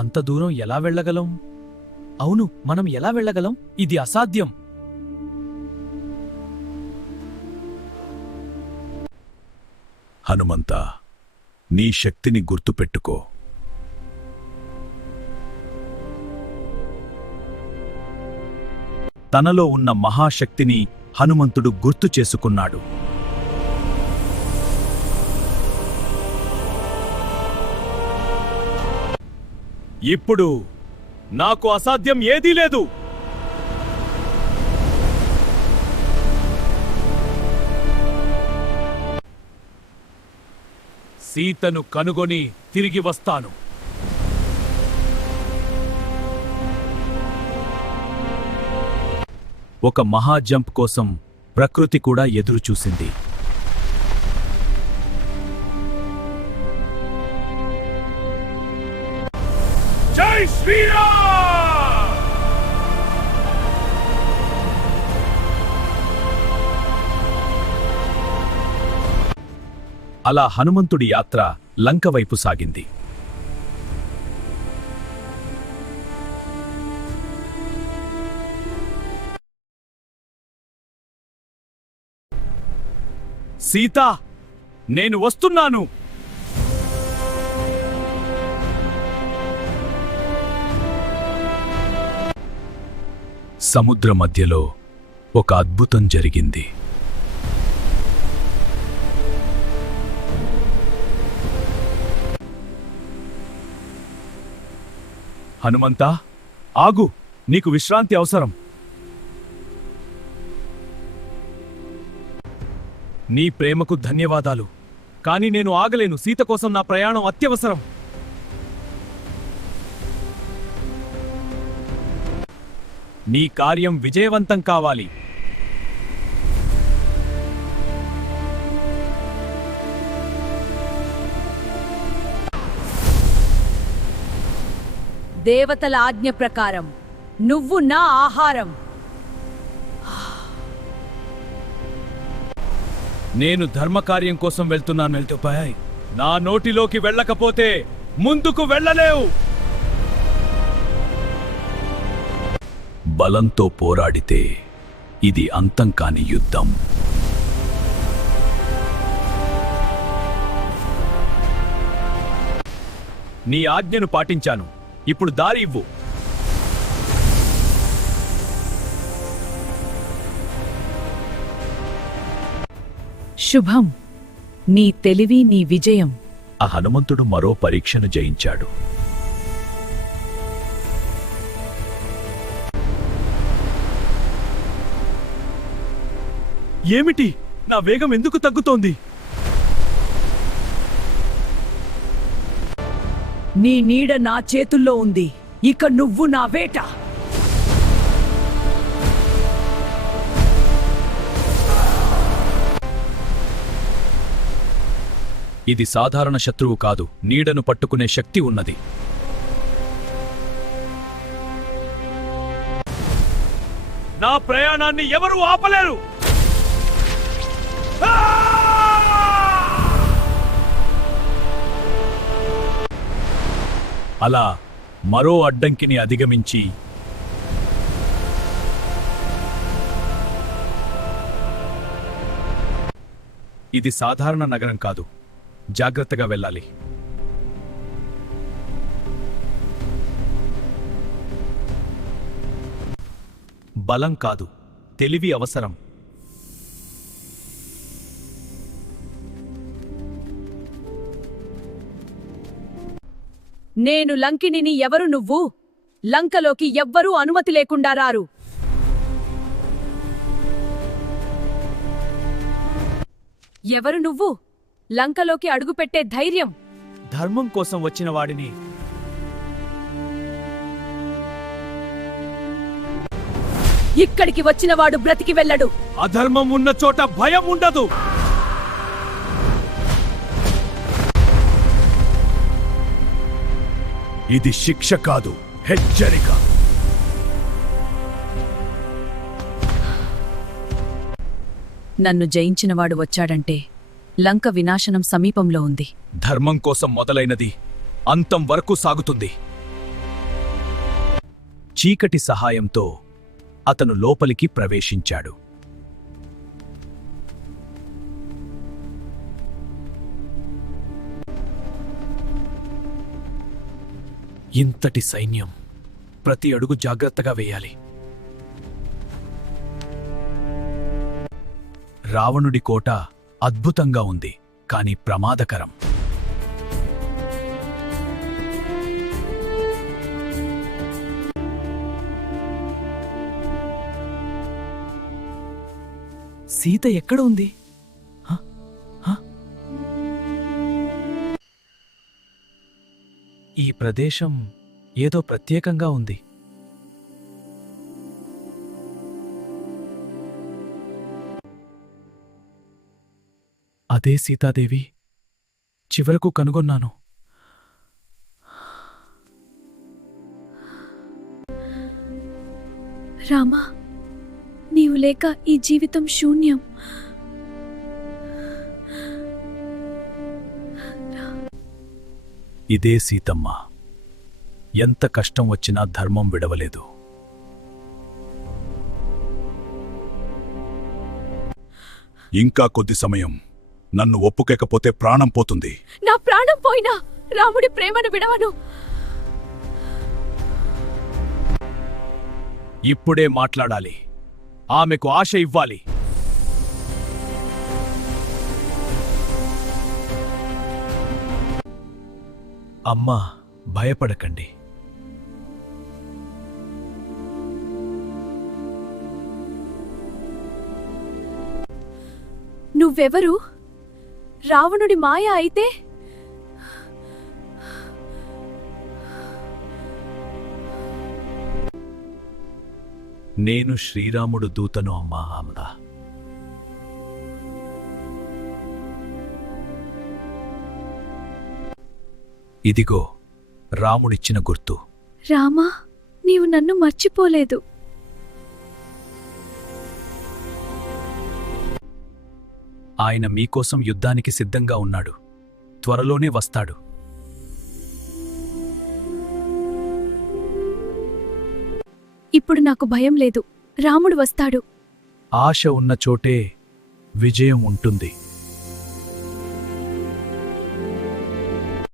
అంత దూరం ఎలా వెళ్ళగలం? అవును, మనం ఎలా వెళ్ళగలం? ఇది అసాధ్యం. హనుమంతా, నీ శక్తిని గుర్తుపెట్టుకో. తనలో ఉన్న మహాశక్తిని హనుమంతుడు గుర్తు చేసుకున్నాడు. ఇప్పుడు నాకు అసాధ్యం ఏదీ లేదు. సీతను కనుగొని తిరిగి వస్తాను. ఒక మహాజంప్ కోసం ప్రకృతి కూడా ఎదురుచూసింది. జై శ్రీరామ్! అలా హనుమంతుడి యాత్ర లంక వైపు సాగింది. సీతా, నేను వస్తున్నాను. సముద్ర మధ్యలో ఒక అద్భుతం జరిగింది. హనుమంతా, ఆగు, నీకు విశ్రాంతి అవసరం. నీ ప్రేమకు ధన్యవాదాలు, కానీ నేను ఆగలేను. సీత కోసం నా ప్రయాణం అత్యవసరం. నీ కార్యం విజయవంతం కావాలి. దేవతల ఆజ్ఞ ప్రకారం నువ్వు నా ఆహారం. నేను ధర్మకార్యం కోసం వెళ్తున్నాను. వెళ్తుపాయ్, నా నోటిలోకి వెళ్ళకపోతే ముందుకు వెళ్ళలేవు. బలంతో పోరాడితే ఇది అంతం కాని యుద్ధం. నీ ఆజ్ఞను పాటించాను. ఇప్పుడు దారి ఇవ్వు. శుభం. నీ తెలివి, నీ విజయం. ఆ హనుమంతుడు మరో పరీక్షను జయించాడు. ఏమిటి? నా వేగం ఎందుకు తగ్గుతోంది? నీ నీడ నా చేతుల్లో ఉంది. ఇక నువ్వు నా వేట. ఇది సాధారణ శత్రువు కాదు, నీడను పట్టుకునే శక్తి ఉన్నది. నా ప్రయాణాన్ని ఎవరూ ఆపలేరు. అలా మరో అడ్డంకిని అధిగమించి ఇది సాధారణ నగరం కాదు, జాగ్రత్తగా వెళ్ళాలి. బలం కాదు, తెలివి అవసరం. నేను లంకిణిని. ఎవరు నువ్వు? లంకలోకి ఎవ్వరూ అనుమతి లేకుండా రారు. ఎవరు నువ్వు? లంకలోకి అడుగుపెట్టే ధైర్యం? ధర్మం కోసం వచ్చిన వాడిని. ఇక్కడికి వచ్చినవాడు బ్రతికి వెళ్ళడు. అధర్మం ఉన్న చోట భయం ఉండదు. ఇది శిక్ష కాదు, హెచ్చరిక. నన్ను జయించినవాడు వచ్చాడంటే లంక వినాశనం సమీపంలో ఉంది. ధర్మం కోసం మొదలైనది అంతం వరకు సాగుతుంది. చీకటి సహాయంతో అతను లోపలికి ప్రవేశించాడు. ఇంతటి సైన్యం, ప్రతి అడుగు జాగ్రత్తగా వేయాలి. రావణుడి కోట అద్భుతంగా ఉంది, కాని ప్రమాదకరం. సీత ఎక్కడ ఉంది? ఈ ప్రదేశం ఏదో ప్రత్యేకంగా ఉంది. అదే సీతాదేవి, చివరకు కనుగొన్నాను. రామా, నీవు లేక ఈ జీవితం శూన్యం. ఇదే సీతమ్మ. ఎంత కష్టం వచ్చినా ధర్మం విడవలేదు. ఇంకా కొద్ది సమయం. నన్ను ఒప్పుకోకపోతే ప్రాణం పోతుంది. నా ప్రాణం పోయినా రాముడి ప్రేమను విడవను. ఇప్పుడే మాట్లాడాలి. ఆమెకు ఆశ ఇవ్వాలి. అమ్మా, భయపడకండి. నువ్వెవరు? రావణుడి మాయ అయితే? నేను శ్రీరాముడు దూతను, అమ్మా అమలా. ఇదిగో రాముడిచ్చిన గుర్తు. రామా, నీవు నన్ను మర్చిపోలేదు. ఆయన మీకోసం యుద్ధానికి సిద్ధంగా ఉన్నాడు. త్వరలోనే వస్తాడు. ఇప్పుడు నాకు భయం లేదు. రాముడు వస్తాడు. ఆశ ఉన్న చోటే విజయం ఉంటుంది.